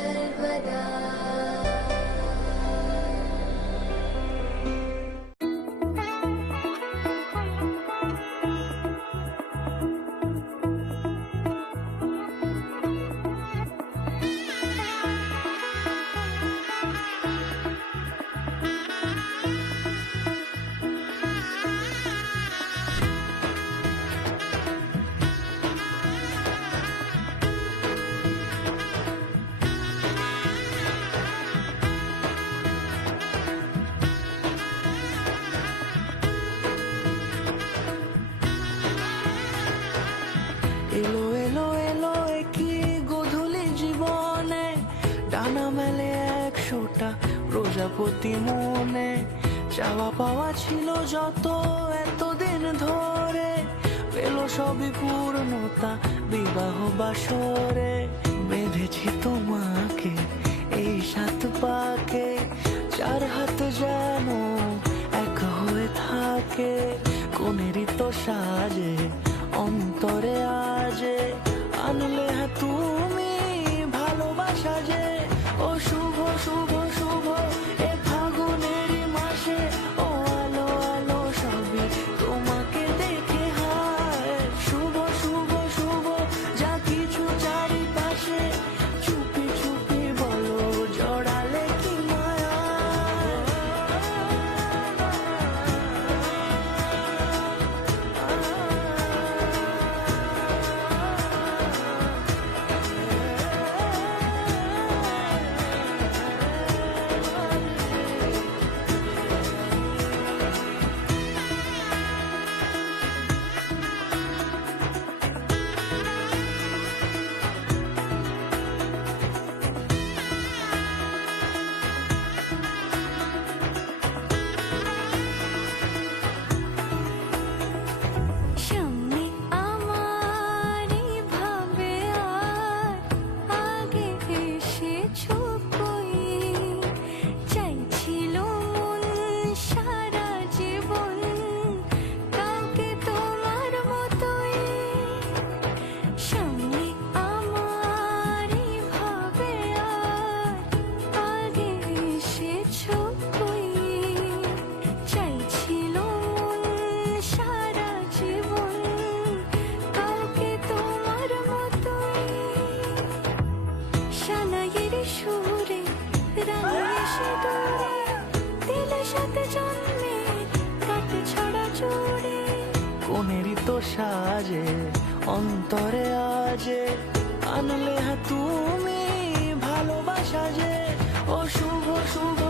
सर्वदा। এলো এলো এলো একই গধূলি জীবনে, ডানা মেলে 100টা প্রজাপতি মনে। চাওয়া পাওয়া ছিল যত এতদিন ধরে, পেল সবই পূর্ণতা বিবাহ বাসরে। বেঁধেছি তোমাকে এই 7 পাকে, 4 হাত যেন এক হয়ে থাকে। কোনেরই তো সাজে অন্তরে আজে, আনলে তুমি ভালোবাসা যে। ও শুভ শুভ শুভ এ ফাগুনেরই মাসে, ও আলো আলো সবই তোমাকে দেখে হায়। শুভ শুভ শুভ যা কিছু চারিপাশে, চুপি চুপি বলো জড়ালে কি মায়া। সামনে আমারই ভাবে আর আগে এসেছো কই, চাইছিল মন সারা জীবন কাউকে তোমার মতোই। সামনে আমারই ভাবে আর আগে এসেছো কই, চাইছিল মন সারা জীবন কাউকে তোমার মতোই। সানাইয়ের সুরে রাঙিয়ে সিঁদুরে, দিলে 7 জন্মের কাট ছড়া জোড়ে। কোনেরই তো সাজে অন্তরে আজে, আনলে তুমি ভালোবাসা যে। ও শুভ শুভ